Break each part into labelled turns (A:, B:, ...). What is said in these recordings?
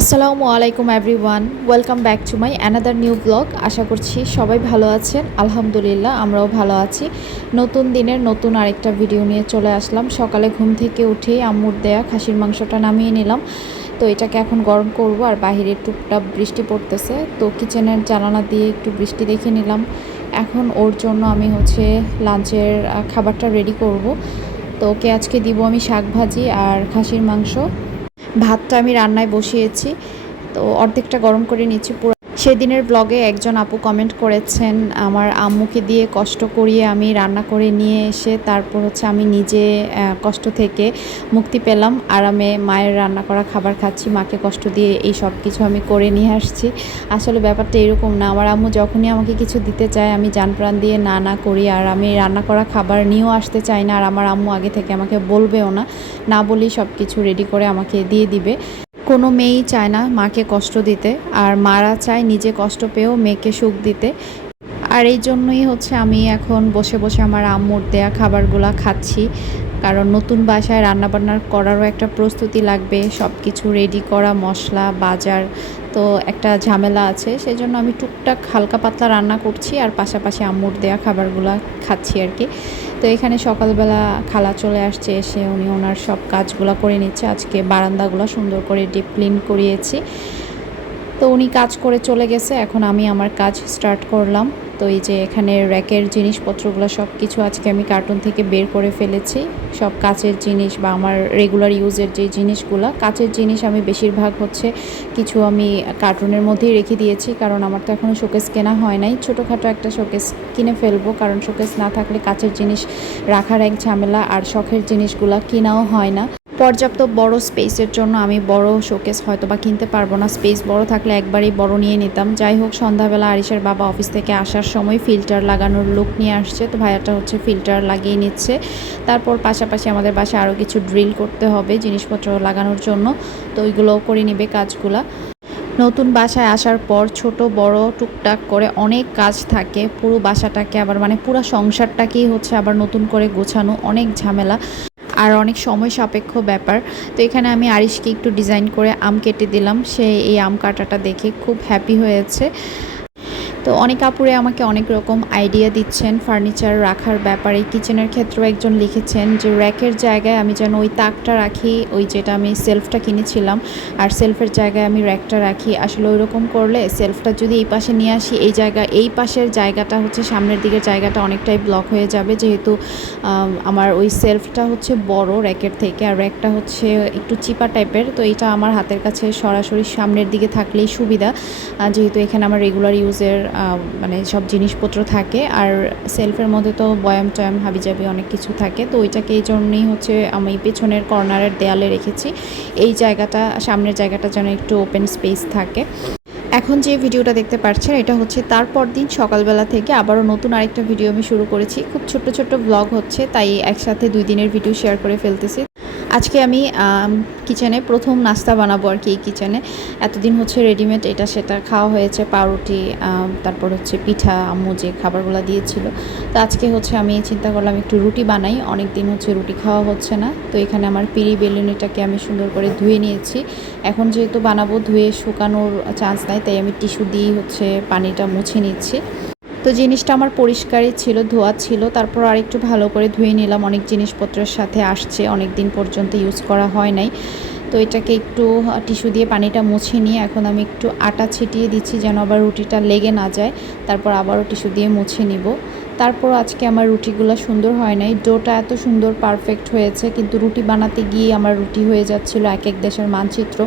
A: আসসালামু আলাইকুম everyone, welcome back to my another new blog. আশা করছি সবাই ভালো আছেন। আলহামদুলিল্লাহ, আমরাও ভালো আছি। নতুন দিনের নতুন আরেকটা ভিডিও নিয়ে চলে আসলাম। সকালে ঘুম থেকে উঠেই আম্মুর দেয়া খাসির মাংসটা নামিয়ে নিলাম। তো এটাকে এখন গরম করব আর বাহিরে টুকটাপ বৃষ্টি পড়তেছে। তো কিচেনের জানালা দিয়ে একটু বৃষ্টি দেখে নিলাম। এখন ওর জন্য আমি হচ্ছে লাঞ্চের খাবারটা রেডি করব। তো ওকে আজকে দিব আমি শাক ভাজি আর খাসির মাংস। ভাতটা আমি রান্নায় বসিয়েছি। তো অর্ধেকটা গরম করে নিচ্ছি পুরো সেদিনের ব্লগে একজন আপু কমেন্ট করেছেন, আমার আম্মুকে দিয়ে কষ্ট করিয়ে আমি রান্না করে নিয়ে এসে তারপর হচ্ছে আমি নিজে কষ্ট থেকে মুক্তি পেলাম। আরামে মায়ের রান্না করা খাবার খাচ্ছি, মাকে কষ্ট দিয়ে এই সব কিছু আমি করে নিয়ে আসছি। আসলে ব্যাপারটা এরকম না। আমার আম্মু যখনই আমাকে কিছু দিতে চায়, আমি জান প্রাণ দিয়ে না না করি, আর আমি রান্না করা খাবার নিয়েও আসতে চাই না। আর আমার আম্মু আগে থেকে আমাকে বলবেও না। না বলেই সব কিছু রেডি করে আমাকে দিয়ে দিবে। কোনো মেয়েই চায় না মাকে কষ্ট দিতে, আর মারা চায় নিজে কষ্ট পেয়েও মেয়েকে সুখ দিতে। আর এই জন্যই হচ্ছে আমি এখন বসে বসে আমার আম্মুর দেয়া খাবারগুলা খাচ্ছি। কারণ নতুন বাসায় রান্নাবান্নার করারও একটা প্রস্তুতি লাগবে সব কিছু রেডি করা, মশলা, বাজার, তো একটা ঝামেলা আছে। সেই জন্য আমি টুকটাক হালকা পাতলা রান্না করছি আর পাশাপাশি আম্মুর দেয়া খাবারগুলা খাচ্ছি আর কি। তো এখানে সকালবেলা খালা চলে আসছে এসে উনি ওনার সব কাজগুলো করে নিচ্ছে। আজকে বারান্দাগুলো সুন্দর করে ডিপ ক্লিন করিয়েছি। তো উনি কাজ করে চলে গেছে। এখন আমি আমার কাজ স্টার্ট করলাম। তো এই যে এখানে র্যাকের জিনিসপত্রগুলো সব কিছু আজকে আমি কার্টুন থেকে বের করে ফেলেছি। সব কাচের জিনিস বা আমার রেগুলার ইউজের যে জিনিসগুলো, কাচের জিনিস আমি বেশিরভাগ হচ্ছে কিছু আমি কার্টুনের মধ্যেই রেখে দিয়েছি। কারণ আমার তো এখনও শোকেস কেনা হয় নাই। ছোটোখাটো একটা শোকেস কিনে ফেলব। কারণ শোকেস না থাকলে কাচের জিনিস রাখার এক ঝামেলা আর শখের জিনিসগুলো কেনাও হয় না। পর্যাপ্ত বড় স্পেসের জন্য আমি বড় শোকেস হয়তো বা কিনতে পারব না। স্পেস বড় থাকলে একবারেই বড় নিয়ে নিতাম। যাই হোক, সন্ধ্যাবেলা আরিসের বাবা অফিস থেকে আসার সময় ফিল্টার লাগানোর লোক নিয়ে আসছে। তো ভাইয়াটা হচ্ছে ফিল্টার লাগিয়ে নিচ্ছে। তারপর পাশাপাশি আমাদের বাসায় আরও কিছু ড্রিল করতে হবে জিনিসপত্র লাগানোর জন্য। তো ওইগুলোও করে নেবে কাজগুলা। নতুন বাসায় আসার পর ছোট, বড়, টুকটাক করে অনেক কাজ থাকে। পুরো বাসাটাকে আবার মানে পুরো সংসারটাকেই হচ্ছে আবার নতুন করে গোছানো। অনেক ঝামেলা। আর অনেক সময় সাপেক্ষ ব্যাপার। তো এখানে আমি আরিশকে একটু ডিজাইন করে আম কেটে দিলাম। সে এই আম কাটাটা দেখে খুব হ্যাপি হয়েছে। তো অনেক আপুরে আমাকে অনেক রকম আইডিয়া দিচ্ছেন ফার্নিচার রাখার ব্যাপারে। কিচেনের ক্ষেত্রেও একজন লিখেছেন যে র্যাকের জায়গায় আমি যেন ওই তাকটা রাখি, ওই যেটা আমি সেলফটা কিনেছিলাম, আর সেলফের জায়গায় আমি র্যাকটা রাখি। আসলে ওই রকম করলে সেলফটা যদি এই পাশে নিয়ে আসি, এই জায়গা, এই পাশের জায়গাটা হচ্ছে সামনের দিকের জায়গাটা অনেকটাই ব্লক হয়ে যাবে। যেহেতু আমার ওই সেলফটা হচ্ছে বড় র্যাকের থেকে, আর র্যাকটা হচ্ছে একটু চিপা টাইপের তো এটা আমার হাতের কাছে সরাসরি সামনের দিকে থাকলেই সুবিধা। যেহেতু এখানে আমার রেগুলার ইউজের মানে সব জিনিসপত্র থাকে। আর সেলফের মধ্যে তো বয়াম টয়াম হাবি হাবিজাবি অনেক কিছু থাকে। তো ওইটাকে এই জন্যই হচ্ছে আমি পেছনের কর্নারের দেয়ালে রেখেছি। এই জায়গাটা, সামনের জায়গাটা যেন একটু ওপেন স্পেস থাকে। এখন যে ভিডিওটা দেখতে পাচ্ছেন, এটা হচ্ছে তারপর দিন সকালবেলা থেকে আবারও নতুন আরেকটা ভিডিও আমি শুরু করেছি। খুব ছোট্ট ছোট্ট ব্লগ হচ্ছে, তাই একসাথে দুই দিনের ভিডিও শেয়ার করে ফেলতেছি। আজকে আমি কিচেনে প্রথম নাস্তা বানাবো আর কি এই কিচেনে এতদিন হচ্ছে রেডিমেড এটা সেটা খাওয়া হয়েছে, পাউরুটি তারপর হচ্ছে পিঠা, আম্মু যে খাবারগুলো দিয়েছিল। তো আজকে হচ্ছে আমি চিন্তা করলাম একটু রুটি বানাই অনেক দিন হচ্ছে রুটি খাওয়া হচ্ছে না। তো এখানে আমার পিড়ি বেলুনিটাকে আমি সুন্দর করে ধুয়ে নিয়েছি। এখন যেহেতু বানাবো, ধুয়ে শুকানোর চান্স নাই, তাই আমি টিস্যু দিয়েই হচ্ছে পানিটা মুছে নিচ্ছি। তো জিনিসটা আমার পরিষ্কারই ছিল, ধোয়া ছিল। তারপর আরেকটু ভালো করে ধুয়ে নিলাম। অনেক জিনিসপত্রের সাথে আসছে অনেক দিন পর্যন্ত ইউজ করা হয় নাই। তো এটাকে একটু টিস্যু দিয়ে পানিটা মুছে নিয়ে এখন আমি একটু আটা ছিটিয়ে দিচ্ছি যেন আবার রুটিটা লেগে না যায়। তারপর আবারও টিস্যু দিয়ে মুছে নিব। তারপর আজকে আমার রুটিগুলো সুন্দর হয় নাই। ডোটা এত সুন্দর পারফেক্ট হয়েছে, কিন্তু রুটি বানাতে গিয়ে আমার রুটি হয়ে যাচ্ছিল এক এক দেশের মানচিত্র।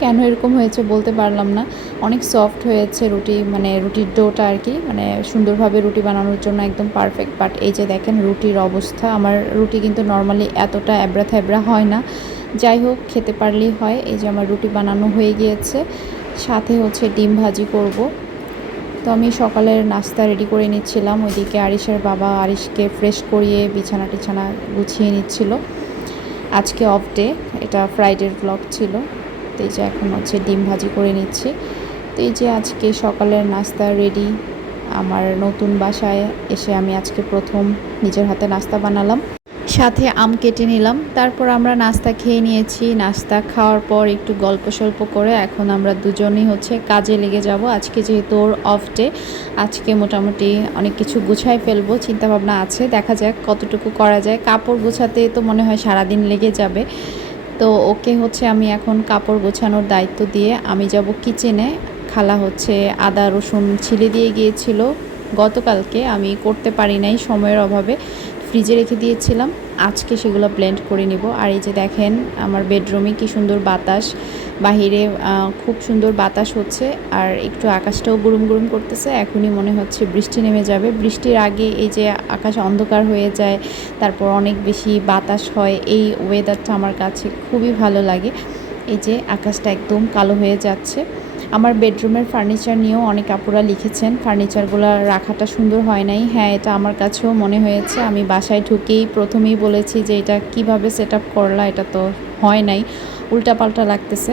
A: কেন এরকম হয়েছে বলতে পারলাম না। অনেক সফট হয়েছে রুটি মানে রুটির ডোটা আর কি মানে সুন্দরভাবে রুটি বানানোর জন্য একদম পারফেক্ট বাট এই যে দেখেন রুটির অবস্থা, আমার রুটি কিন্তু নর্মালি এতটা এবড়া থ্যাবড়া হয় না। যাই হোক, খেতে পারলেই হয়। এই যে আমার রুটি বানানো হয়ে গিয়েছে। সাথে হচ্ছে ডিম ভাজি করব। তো আমি সকালের নাস্তা রেডি করে নিচ্ছিলাম। ওইদিকে আরিসের বাবা আরিসকে ফ্রেশ করিয়ে বিছানা টিছানা গুছিয়ে নিচ্ছিল। আজকে অফ ডে এটা ফ্রাইডের ব্লগ ছিল। তো এই যে এখন হচ্ছে ডিম ভাজি করে নিচ্ছি। তো এই যে আজকে সকালের নাস্তা রেডি আমার নতুন বাসায় এসে আমি আজকে প্রথম নিজের হাতে নাস্তা বানালাম। সাথে আম কেটে নিলাম। তারপর আমরা নাস্তা খেয়ে নিয়েছি। নাস্তা খাওয়ার পর একটু গল্প সল্প করে এখন আমরা দুজনই হচ্ছে কাজে লেগে যাব। আজকে যেহেতু ওর অফ ডে আজকে মোটামুটি অনেক কিছু গুছাই ফেলব, চিন্তাভাবনা আছে। দেখা যাক কতটুকু করা যায়। কাপড় গোছাতে তো মনে হয় সারাদিন লেগে যাবে। তো ওকে হচ্ছে আমি এখন কাপড় গোছানোর দায়িত্ব দিয়ে আমি যাব কিচেনে খালা হচ্ছে আদা, রসুন ছিলে দিয়ে গিয়েছিল। গতকালকে আমি করতে পারি নাই সময়ের অভাবে। ফ্রিজে রেখে দিয়েছিলাম। আজকে সেগুলো ব্লেন্ড করে নিব। আর এই যে দেখেন, আমার বেডরুমে কি সুন্দর বাতাস। বাহিরে খুব সুন্দর বাতাস হচ্ছে। আর একটু আকাশটাও গুরুম গুরুম করতেছে। এখনই মনে হচ্ছে বৃষ্টি নেমে যাবে। বৃষ্টির আগে এই যে আকাশ অন্ধকার হয়ে যায়, তারপর অনেক বেশি বাতাস হয়, এই ওয়েদারটা আমার কাছে খুবই ভালো লাগে। এই যে আকাশটা একদম কালো হয়ে যাচ্ছে। আমার বেডরুমের ফার্নিচার নিয়েও অনেক আপুরা লিখেছেন ফার্নিচারগুলো রাখাটা সুন্দর হয় নাই। হ্যাঁ এটা আমার কাছেও মনে হয়েছে। আমি বাসায় ঢুকেই প্রথমেই বলেছি যে এটা কীভাবে সেট আপ করলা, এটা তো হয় নাই। উল্টাপাল্টা লাগতেছে।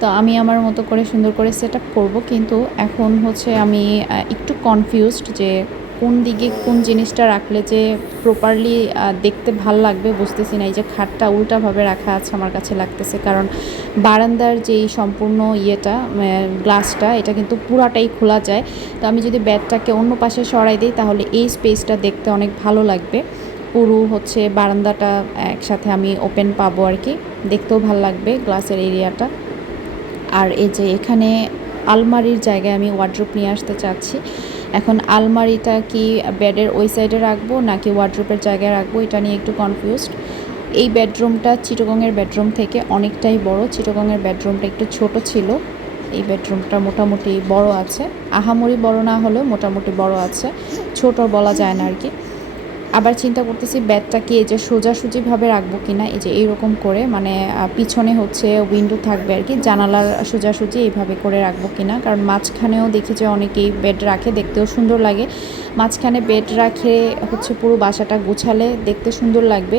A: তো আমি আমার মতো করে সুন্দর করে সেট আপ করব। কিন্তু এখন হচ্ছে আমি একটু কনফিউজড যে কোন দিকে কোন জিনিসটা রাখলে যে প্রপারলি দেখতে ভালো লাগবে বুঝতেছি না। এই যে খাটটা উল্টাভাবে রাখা আছে আমার কাছে লাগতেছে। কারণ বারান্দার যেই সম্পূর্ণ ইয়েটা গ্লাসটা, এটা কিন্তু পুরাটাই খোলা যায়। তো আমি যদি ব্যাডটাকে অন্য পাশে সরাই দিই, তাহলে এই স্পেসটা দেখতে অনেক ভালো লাগবে। পুরো হচ্ছে বারান্দাটা একসাথে আমি ওপেন পাবো আর কি দেখতেও ভালো লাগবে গ্লাসের এরিয়াটা। আর এই যে এখানে আলমারির জায়গায় আমি ওয়ার্ড্রোপ নিয়ে আসতে চাচ্ছি। এখন আলমারিটা কি বেডের ওই সাইডে রাখব নাকি ওয়ার্ড্রোপের জায়গায় রাখব? এটা নিয়ে একটু কনফিউজড এই বেডরুমটা চিটগংয়ের বেডরুম থেকে অনেকটাই বড়। চিটগংয়ের বেডরুমটা একটু ছোট ছিল। এই বেডরুমটা মোটামুটি বড় আছে। আহামরি বড় না হলেও মোটামুটি বড় আছে। ছোট বলা যায় না আর কি। আবার চিন্তা করতেছি ব্যাগটাকে এই যে সোজাসুজিভাবে রাখব কিনা, এই যে এইরকম করে মানে পিছনে হচ্ছে উইন্ডো থাকবে আর কি, জানালার সোজাসুজি এইভাবে করে রাখব কি না কারণ মাঝখানেও দেখি যে অনেকেই বেড রাখে, দেখতেও সুন্দর লাগে। মাঝখানে বেড রাখে, হচ্ছে পুরো বাসাটা গুছালে, দেখতে সুন্দর লাগবে।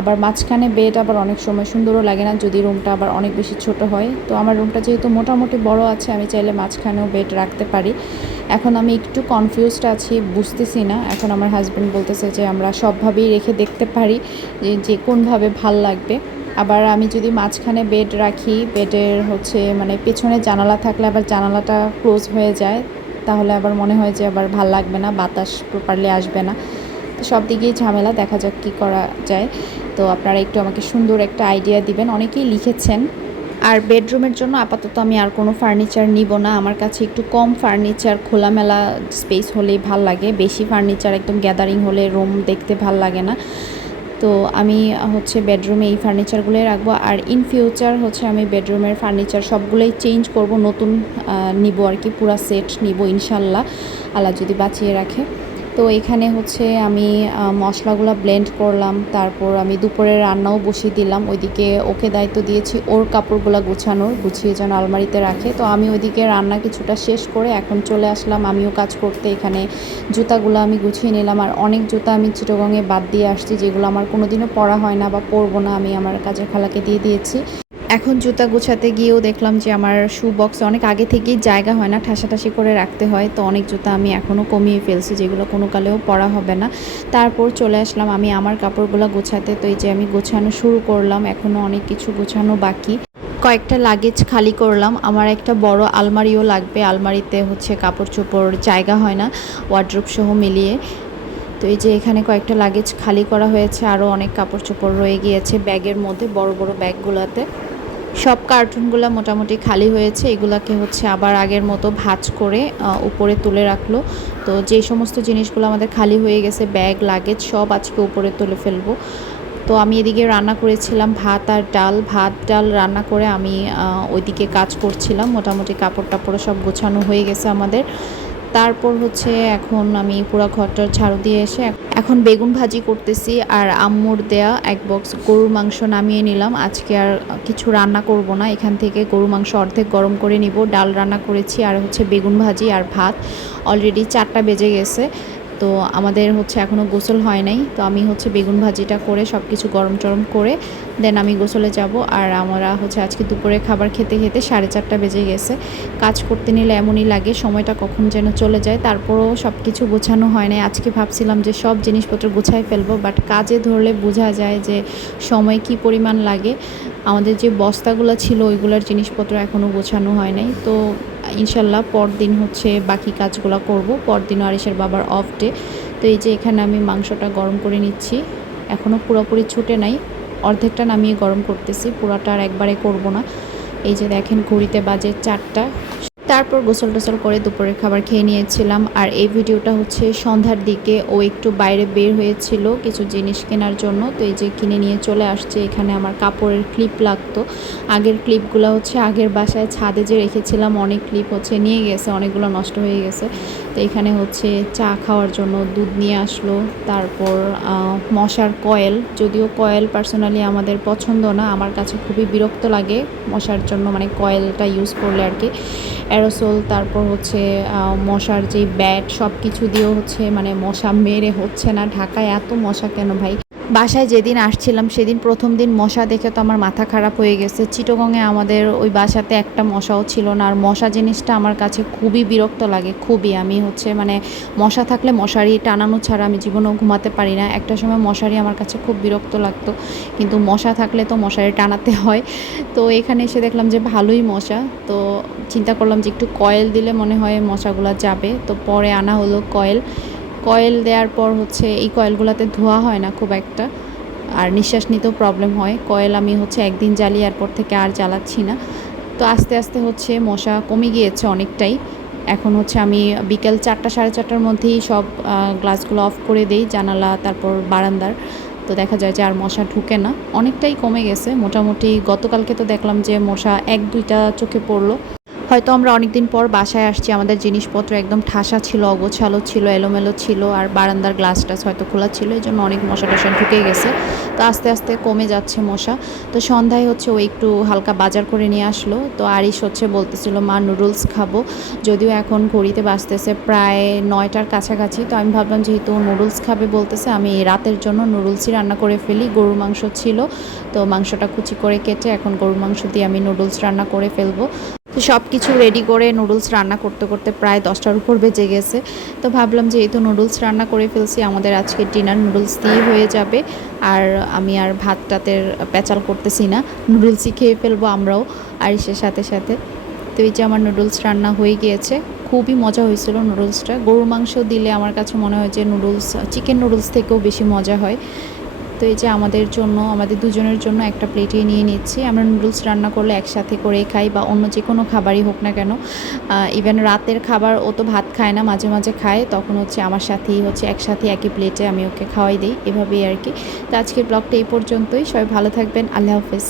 A: আবার মাঝখানে বেড আবার অনেক সময় সুন্দরও লাগে না, যদি রুমটা আবার অনেক বেশি ছোট হয়। তো আমার রুমটা যেহেতু মোটামুটি বড় আছে, আমি চাইলে মাঝখানেও বেড রাখতে পারি। এখন আমি একটু কনফিউজড আছি, বুঝতেছি না। এখন আমার হাজব্যান্ড বলতেছে যে, আমরা সবভাবেই রেখে দেখতে পারি, যে কোনভাবে ভালো লাগবে। আবার আমি যদি মাঝখানে বেড রাখি বেডের হচ্ছে মানে পেছনে জানালা থাকলে আবার জানালাটা ক্লোজ হয়ে যায় তাহলে আবার মনে হয় যে আবার ভালো লাগবে না, বাতাস প্রপারলি আসবে না। তো সব দিকেই ঝামেলা, দেখা যাক কী করা যায়। তো আপনারা একটু আমাকে সুন্দর একটা আইডিয়া দিবেন। অনেকেই লিখেছেন, আর বেডরুমের জন্য আপাতত আমি আর কোনো ফার্নিচার নিব না। আমার কাছে একটু কম ফার্নিচার খোলামেলা স্পেস হলেই ভালো লাগে। বেশি ফার্নিচার একদম গ্যাদারিং হলে রুম দেখতে ভালো লাগে না। তো আমি হচ্ছে বেডরুমে এই ফার্নিচারগুলোই রাখব। আর ইন ফিউচার হচ্ছে আমি বেডরুমের ফার্নিচার সবগুলোই চেঞ্জ করব, নতুন নিব আর কি, পুরা সেট নিব ইনশাল্লাহ। আল্লাহ যদি বাঁচিয়ে রাখে। তো এখানে হচ্ছে আমি মশলাগুলো ব্লেন্ড করলাম, তারপর আমি দুপুরে রান্নাও বসিয়ে দিলাম। ওইদিকে ওকে দায়িত্ব দিয়েছি ওর কাপড়গুলো গুছানোর, গুছিয়ে যেন আলমারিতে রাখে। তো আমি ওইদিকে রান্না কিছুটা শেষ করে এখন চলে আসলাম। আমিও কাজ করতে এখানে জুতাগুলো আমি গুছিয়ে নিলাম। আর অনেক জুতা আমি চিটগংয়ে বাদ দিয়ে আসছি, যেগুলো আমার কোনোদিনও পরা হয় না বা পরবো না। আমি আমার কাজের খালাকে দিয়ে দিয়েছি। এখন জুতা গুছাতে গিয়েও দেখলাম যে আমার শু বক্সে অনেক আগে থেকেই জায়গা হয় না, ঠাসাঠাসি করে রাখতে হয়। তো অনেক জুতা আমি এখনও কমিয়ে ফেলছি, যেগুলো কোনো কালেও পরা হবে না। তারপর চলে আসলাম আমি আমার কাপড়গুলো গোছাতে। তো এই যে আমি গোছানো শুরু করলাম এখনও অনেক কিছু গোছানো বাকি। কয়েকটা লাগেজ খালি করলাম। আমার একটা বড় আলমারিও লাগবে। আলমারিতে হচ্ছে কাপড় চোপড় জায়গা হয় না ওয়ার্ড্রোপ সহ মিলিয়ে। তো এই যে এখানে কয়েকটা লাগেজ খালি করা হয়েছে। আরও অনেক কাপড় চোপড় রয়ে গিয়েছে ব্যাগের মধ্যে, বড় বড় ব্যাগগুলোতে। সব কার্টুনগুলো মোটামুটি খালি হয়েছে। এগুলাকে হচ্ছে আবার আগের মতো ভাঁজ করে উপরে তুলে রাখল। তো যে সমস্ত জিনিসগুলো আমাদের খালি হয়ে গেছে, ব্যাগ, লাগেজ, সব আজকে উপরে তুলে ফেলব। তো আমি এদিকে রান্না করেছিলাম ভাত আর ডাল। ভাত, ডাল রান্না করে আমি ওইদিকে কাজ করছিলাম। মোটামুটি কাপড় টাপড় সব গোছানো হয়ে গেছে আমাদের। তারপর হচ্ছে এখন আমি পুরো ঘরটার ঝাড়ু দিয়ে এসে এখন বেগুন ভাজি করতেছি আর আম্মুর দেয়া এক বক্স গরুর মাংস নামিয়ে নিলাম। আজকে আর কিছু রান্না করব না। এখান থেকে গরু মাংস অর্ধেক গরম করে নিব। ডাল রান্না করেছি আর হচ্ছে বেগুন ভাজি আর ভাত। অলরেডি চারটা বেজে গেছে। তো আমাদের হচ্ছে এখনও গোসল হয় নাই। তো আমি হচ্ছে বেগুন ভাজিটা করে সব কিছু গরম টরম করে, দেন আমি গোসলে যাব। আর আমরা হচ্ছে আজকে দুপুরে খাবার খেতে খেতে সাড়ে চারটা বেজে গেছে। কাজ করতে নিলে এমনই লাগে, সময়টা কখন যেন চলে যায়। তারপরও সব কিছু গোছানো হয় নাই। আজকে ভাবছিলাম যে সব জিনিসপত্র গুছাই ফেলব, বাট কাজে ধরলে বোঝা যায় যে সময় কি পরিমাণ লাগে। আমাদের যে বস্তাগুলো ছিল, ওইগুলোর জিনিসপত্র এখনও গোছানো হয় নাই। তো ইনশাল্লাহ পরদিন হচ্ছে বাকি কাজগুলো করব। পরদিন আরিসের বাবার অফ ডে তো এই যে এখানে আমি মাংসটা গরম করে নিচ্ছি। এখনও পুরোপুরি ছুটে নাই। অর্ধেকটা নামিয়ে গরম করতেছি। পুরাটা আর একবারে করব না। এই যে দেখেন, ঘড়িতে বাজে চারটা। তারপর গোসল টোসল করে দুপুরের খাবার খেয়ে নিয়েছিলাম। আর এই ভিডিওটা হচ্ছে সন্ধ্যার দিকে। ও একটু বাইরে বের হয়েছিল কিছু জিনিস কেনার জন্য। তো এই যে কিনে নিয়ে চলে আসছে, এখানে আমার কাপড়ের ক্লিপ লাগতো। আগের ক্লিপগুলো হচ্ছে আগের বাসায় ছাদে যে রেখেছিলাম, অনেক ক্লিপ হচ্ছে নিয়ে গেছে, অনেকগুলো নষ্ট হয়ে গেছে। তো এখানে হচ্ছে চা খাওয়ার জন্য দুধ নিয়ে আসলো। তারপর মশার কয়েল। যদিও কয়েল পার্সোনালি আমাদের পছন্দ না, আমার কাছে খুবই বিরক্ত লাগে মশার জন্য মানে কয়েলটা ইউজ করলে আর কি। অ্যারোসোল, তারপর হচ্ছে মশার যে ব্যাট সব কিছু দিয়েও হচ্ছে মানে মশা মেরে হচ্ছে না। ঢাকায় এত মশা কেন ভাই? বাসায় যেদিন আসছিলাম, সেদিন প্রথম দিন মশা দেখে তো আমার মাথা খারাপ হয়ে গেছে। চিটোগংয়ে আমাদের ওই বাসাতে একটা মশাও ছিল না, আর মশা জিনিসটা আমার কাছে খুবই বিরক্ত লাগে, খুবই। আমি হচ্ছে মানে মশা থাকলে মশারি টানানো ছাড়া আমি জীবনেও ঘুমাতে পারি না। একটা সময় মশারি আমার কাছে খুব বিরক্ত লাগতো, কিন্তু মশা থাকলে তো মশারি টানাতে হয়। তো এখানে এসে দেখলাম যে ভালোই মশা, তো চিন্তা করলাম যে একটু কয়েল দিলে মনে হয় মশাগুলো যাবে। তো পরে আনা হলো কয়েল। কয়েল দেওয়ার পর হচ্ছে এই কয়েলগুলোতে ধোয়া হয় না খুব একটা। আর নিঃশ্বাস নিতেও প্রবলেম হয়। কয়েল আমি হচ্ছে একদিন জ্বালিয়ে এরপর থেকে আর জ্বালাচ্ছি না। তো আস্তে আস্তে হচ্ছে মশা কমে গিয়েছে অনেকটাই। এখন হচ্ছে আমি বিকেল চারটা, সাড়ে চারটার মধ্যেই সব গ্লাসগুলো অফ করে দেই, জানালা, তারপর বারান্দার। তো দেখা যায় যে আর মশা ঢুকে না। অনেকটাই কমে গেছে। মোটামুটি গতকালকে তো দেখলাম যে মশা এক, দুইটা চোখে পড়ল। হয়তো আমরা অনেকদিন পর বাসায় আসছি, আমাদের জিনিসপত্র একদম ঠাসা ছিল, অগোছালো ছিল, এলোমেলো ছিল, আর বারান্দার গ্লাস টাস হয়তো খোলা ছিল, এই জন্য অনেক মশা টশা ঢুকে গেছে। তো আস্তে আস্তে কমে যাচ্ছে মশা। তো সন্ধ্যায় হচ্ছে ও একটু হালকা বাজার করে নিয়ে আসলো। তো আরিশ হচ্ছে বলতেছিল, মা নুডলস খাব। যদিও এখন ঘড়িতে বাজতেছে প্রায় নয়টার কাছাকাছি। তো আমি ভাবলাম, যেহেতু নুডলস খাবে বলতেছে, আমি রাতের জন্য নুডলসই রান্না করে ফেলি। গরুর মাংস ছিল, তো মাংসটা কুচি করে কেটে এখন গরুর মাংস দিয়ে আমি নুডলস রান্না করে ফেলব। তো সব কিছু রেডি করে নুডলস রান্না করতে করতে প্রায় দশটার উপর বেজে গেছে। তো ভাবলাম যে এই তো নুডলস রান্না করে ফেলছি, আমাদের আজকে ডিনার নুডলস দিয়ে হয়ে যাবে। আর আমি আর ভাত টাতের পেঁচাল করতেছি না নুডলসই খেয়ে ফেলব আমরাও আর আরিসের সাথে সাথে। তো এই যে আমার নুডলস রান্না হয়ে গিয়েছে, খুবই মজা হয়েছিল নুডলসটা গরুর মাংস দিলে আমার কাছে মনে হয় যে নুডলস চিকেন নুডলস থেকেও বেশি মজা হয়। তো এই যে আমাদের জন্য, আমাদের দুজনের জন্য একটা প্লেটে নিয়ে নিচ্ছি। আমরা নুডলস রান্না করলে একসাথে করে খাই বা অন্য যে কোনো খাবারই হোক না কেন। ইভেন রাতের খাবার ও তো ভাত খায় না, মাঝে মাঝে খায়। তখন হচ্ছে আমার সাথেই হচ্ছে একসাথে একই প্লেটে আমি ওকে খাওয়াই দিই। এভাবেই আর কি। তো আজকের ব্লগটা এই পর্যন্তই। সবাই ভালো থাকবেন। আল্লাহ হাফেজ।